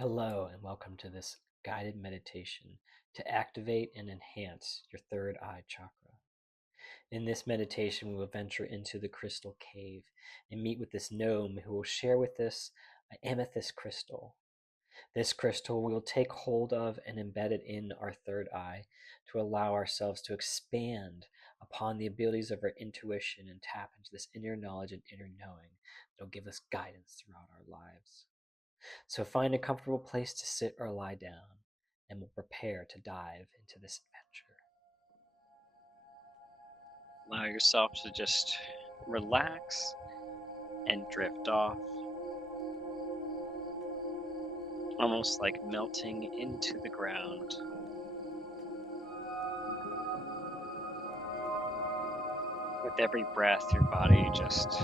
Hello, and welcome to this guided meditation to activate and enhance your third eye chakra. In this meditation, we will venture into the crystal cave and meet with this gnome who will share with us an amethyst crystal. This crystal we will take hold of and embed it in our third eye to allow ourselves to expand upon the abilities of our intuition and tap into this inner knowledge and inner knowing that will give us guidance throughout our lives. So find a comfortable place to sit or lie down, and we'll prepare to dive into this adventure. Allow yourself to just relax and drift off, almost like melting into the ground. With every breath, your body just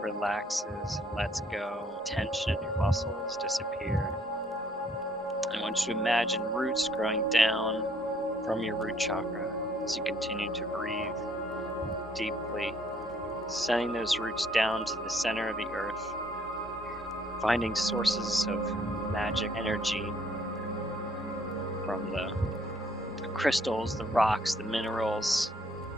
relaxes and lets go. Tension in your muscles disappear. I want you to imagine roots growing down from your root chakra as you continue to breathe deeply, sending those roots down to the center of the earth, finding sources of magic energy from the crystals, the rocks, the minerals,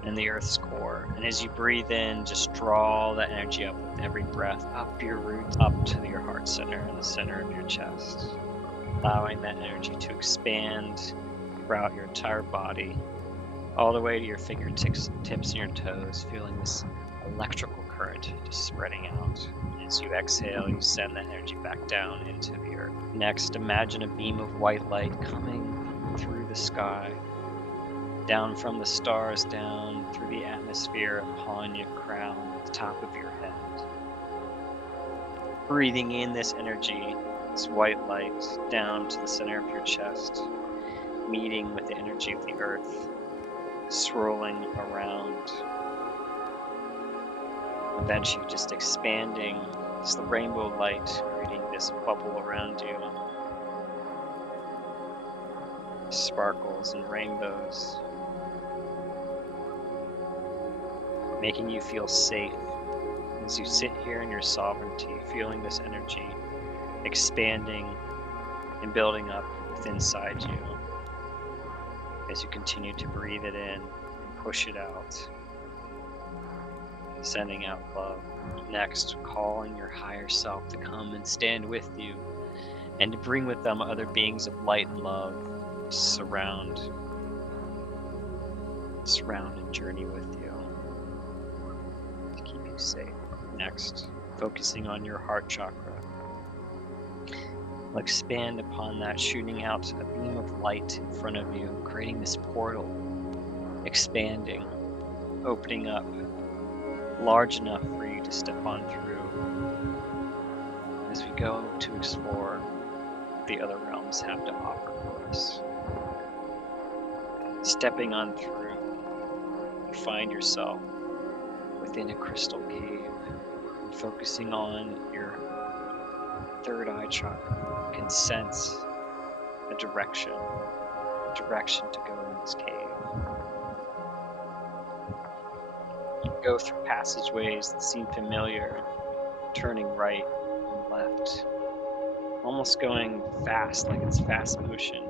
and the earth's core. And as you breathe in, just draw that energy up with every breath, up your roots, up to your heart center and the center of your chest, allowing that energy to expand throughout your entire body, all the way to your fingertips and your toes, feeling this electrical current just spreading out. As you exhale, you send that energy back down into the earth. Next, imagine a beam of white light coming through the sky, down from the stars, down through the atmosphere upon your crown, the top of your head. Breathing in this energy, this white light, down to the center of your chest, meeting with the energy of the earth, swirling around. Eventually just expanding, it's the rainbow light, creating this bubble around you. Sparkles and rainbows, making you feel safe as you sit here in your sovereignty, feeling this energy expanding and building up within inside you as you continue to breathe it in and push it out, sending out love. Next, calling your higher self to come and stand with you and to bring with them other beings of light and love to surround and journey with you to keep you safe. Next, focusing on your heart chakra. We'll expand upon that, shooting out a beam of light in front of you, creating this portal, expanding, opening up, large enough for you to step on through as we go to explore what the other realms have to offer for us. Stepping on through, you find yourself within a crystal cave, and focusing on your third eye chakra. You can sense a direction to go in this cave. You go through passageways that seem familiar, turning right and left, almost going fast, like it's fast motion.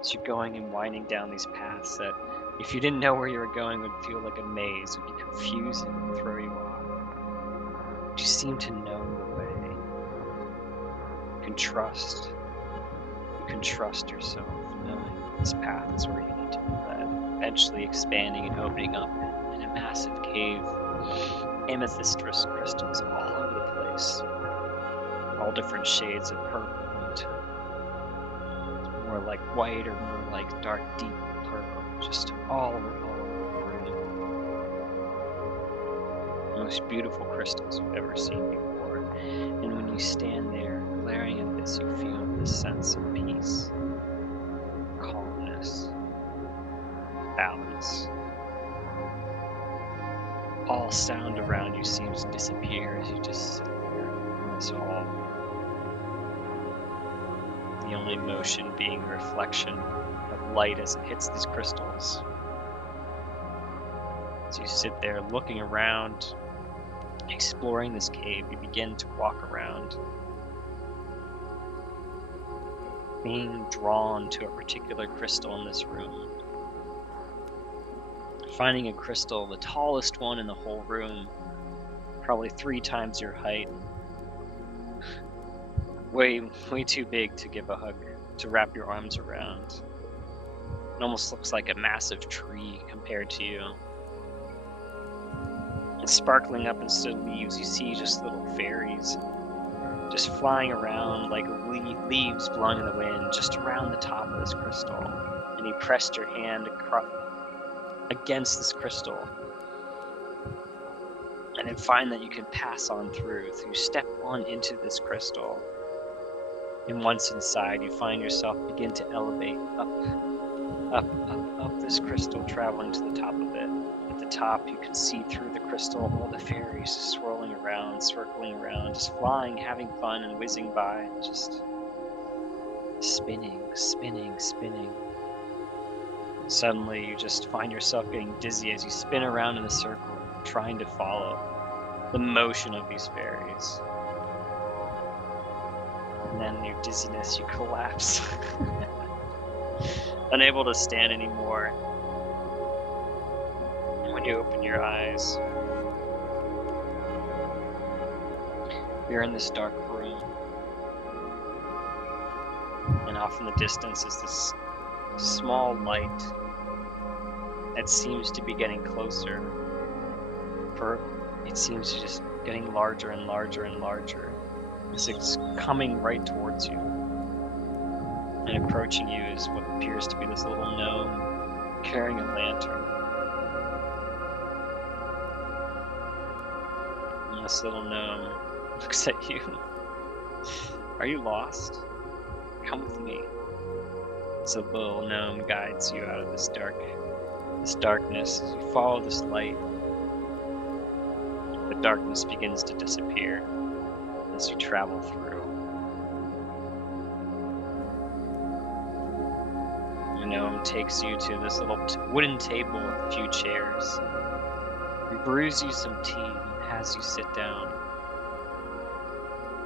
As you're going and winding down these paths that, if you didn't know where you were going, would feel like a maze, would be confusing and throw you off. But you seem to know the way. You can trust yourself, knowing this path is where you need to be led. Eventually expanding and opening up in a massive cave, amethyst crystals all over the place, all different shades of purple to more like white or more like dark deep purple, just all over the room. Most beautiful crystals you've ever seen before. And when you stand there glaring at this, you feel this sense of peace, calmness, balance. All sound around you seems to disappear as you just sit there in this hall. The only motion being a reflection of light as it hits these crystals. As you sit there looking around, Exploring this cave, you begin to walk around, being drawn to a particular crystal in this room. Finding a crystal, the tallest one in the whole room, probably 3 times your height. Way too big to give a hug, to wrap your arms around. It almost looks like a massive tree compared to you. And sparkling up instead of leaves, you see just little fairies just flying around like leaves blowing in the wind just around the top of this crystal. And you pressed your hand against this crystal and then find that you can pass on through. So you step on into this crystal, and once inside, you find yourself begin to elevate up this crystal, traveling to the top of it. At the top, you can see through the crystal all the fairies swirling around, circling around, just flying, having fun, and whizzing by, just spinning. Suddenly, you just find yourself getting dizzy as you spin around in a circle, trying to follow the motion of these fairies. And then, in your dizziness, you collapse, unable to stand anymore. And when you open your eyes, you're in this dark room, and off in the distance is this small light that seems to be getting closer, for it seems to just getting larger and larger and larger as it's coming right towards you. And approaching you is what appears to be this little gnome carrying a lantern. And this little gnome looks at you. Are you lost? Come with me. So the little gnome guides you out of this darkness. As you follow this light, the darkness begins to disappear as you travel through. The gnome takes you to this little wooden table with a few chairs. He brews you some tea and has you sit down.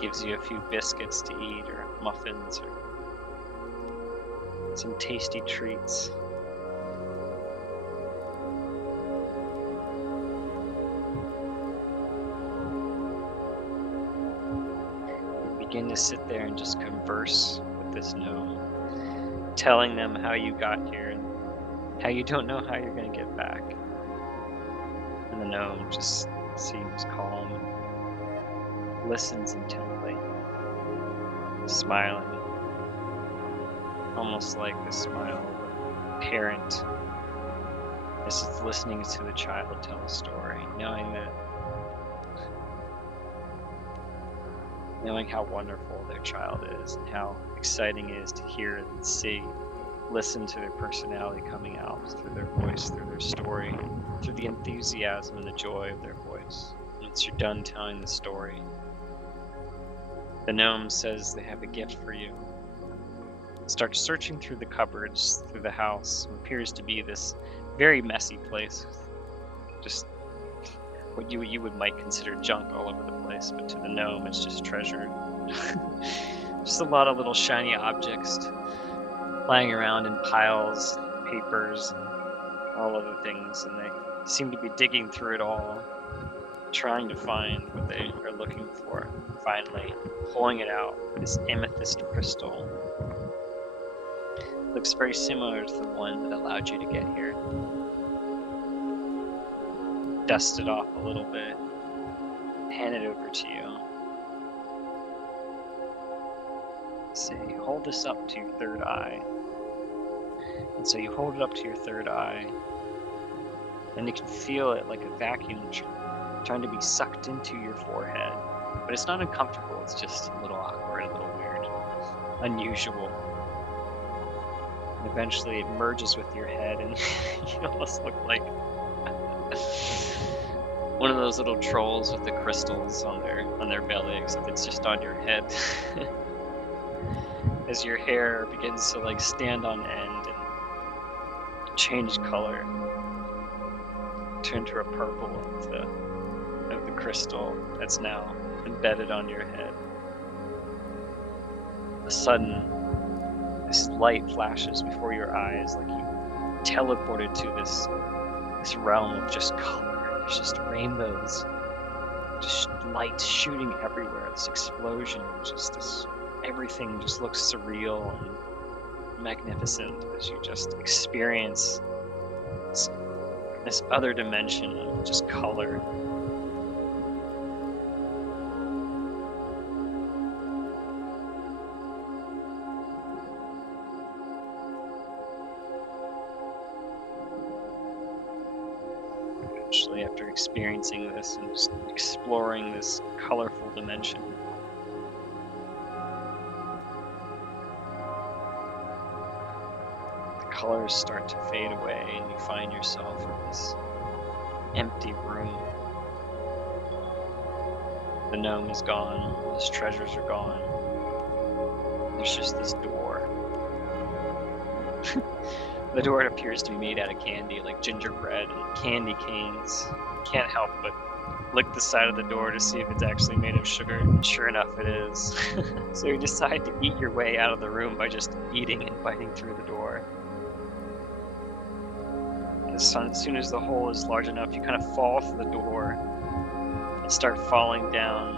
Gives you a few biscuits to eat, or muffins, or some tasty treats. You begin to sit there and just converse with this gnome, telling them how you got here and how you don't know how you're going to get back. And the gnome just seems calm and listens intently, smiling, almost like the smile of a parent as it's listening to the child tell a story, knowing how wonderful their child is and how exciting it is to hear and see, listen to their personality coming out through their voice, through their story, through the enthusiasm and the joy of their voice. Once you're done telling the story, the gnome says they have a gift for you. Starts searching through the cupboards, through the house. It appears to be this very messy place. Just what you might consider junk all over the place, but to the gnome it's just treasured. Just a lot of little shiny objects lying around in piles, papers, and all other things, and they seem to be digging through it all, trying to find what they are looking for. Finally, pulling it out, this amethyst crystal. Looks very similar to the one that allowed you to get here. Dust it off a little bit, hand it over to you. Say, hold this up to your third eye. And so you hold it up to your third eye, and you can feel it like a vacuum trying to be sucked into your forehead. But it's not uncomfortable, it's just a little awkward, a little weird, unusual. And eventually it merges with your head, and you almost look like one of those little trolls with the crystals on their belly, except it's just on your head. As your hair begins to like stand on end and change color, turn to a purple of the different crystal that's now embedded on your head. A sudden, this light flashes before your eyes, like you teleported to this realm of just color. There's just rainbows, just light shooting everywhere. This explosion, just this, everything just looks surreal and magnificent as you just experience this other dimension of just color. Eventually, after experiencing this and just exploring this colorful dimension, the colors start to fade away and you find yourself in this empty room. The gnome is gone, his treasures are gone. There's just this door. The door appears to be made out of candy, like gingerbread and candy canes. Can't help but lick the side of the door to see if it's actually made of sugar. And sure enough, it is. So you decide to eat your way out of the room by just eating and biting through the door. As soon as the hole is large enough, you kind of fall through the door and start falling down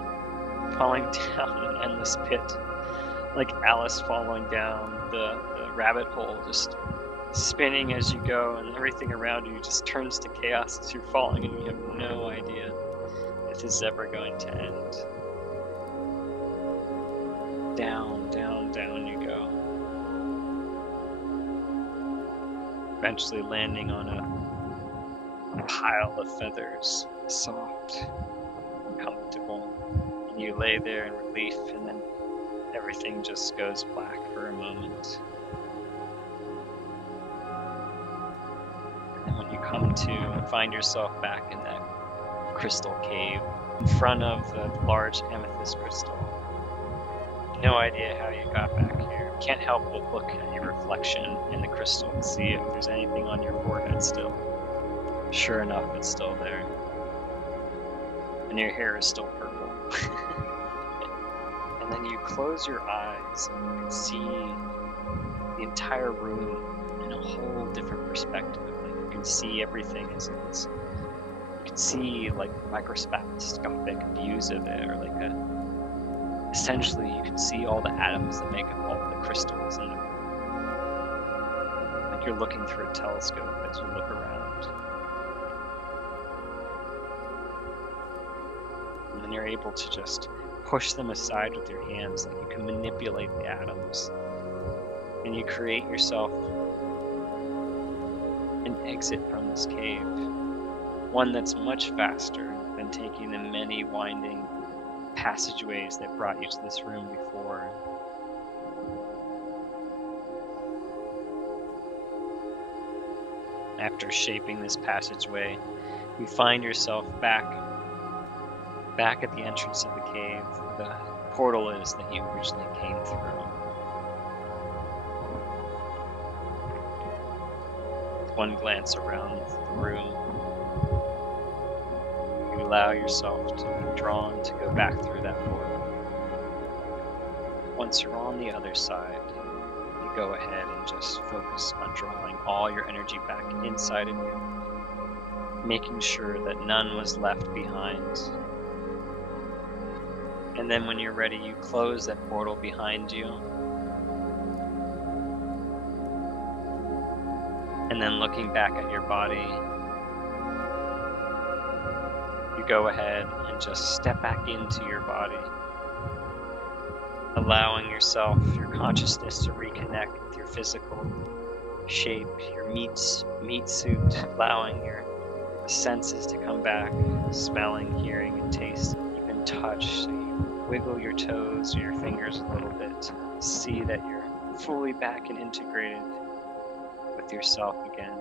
an endless pit, like Alice falling down the rabbit hole, just spinning as you go, and everything around you just turns to chaos as you're falling, and you have no idea if this is ever going to end. Down, down, down you go. Eventually landing on a pile of feathers, soft and comfortable. And you lay there in relief, and then everything just goes black for a moment. And then when you come to find yourself back in that crystal cave, in front of the large amethyst crystal, no idea how you got back here. Can't help but look at your reflection in the crystal and see if there's anything on your forehead still. Sure enough, it's still there. And your hair is still purple. And then you close your eyes and you can see the entire room in a whole different perspective. Like you can see everything as it's, you can see like microscopic views of it, or like essentially you can see all the atoms that make up all the crystals in the room. Like you're looking through a telescope as you look around. And then you're able to just push them aside with your hands, like you can manipulate the atoms. And you create yourself an exit from this cave. One that's much faster than taking the many winding passageways that brought you to this room before. After shaping this passageway, you find yourself back at the entrance of the cave, where the portal is that you originally came through. With one glance around the room, you allow yourself to be drawn to go back through that portal. Once you're on the other side, you go ahead and just focus on drawing all your energy back inside of you, making sure that none was left behind. And then when you're ready, you close that portal behind you. And then looking back at your body, you go ahead and just step back into your body, allowing yourself, your consciousness to reconnect with your physical shape, your meat suit, allowing your senses to come back, smelling, hearing, and taste, even touch. So you wiggle your toes or your fingers a little bit to see that you're fully back and integrated with yourself again.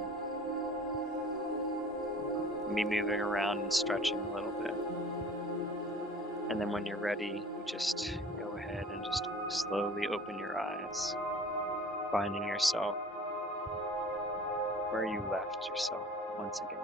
Me moving around and stretching a little bit. And then when you're ready, you just go ahead and just slowly open your eyes, finding yourself where you left yourself once again.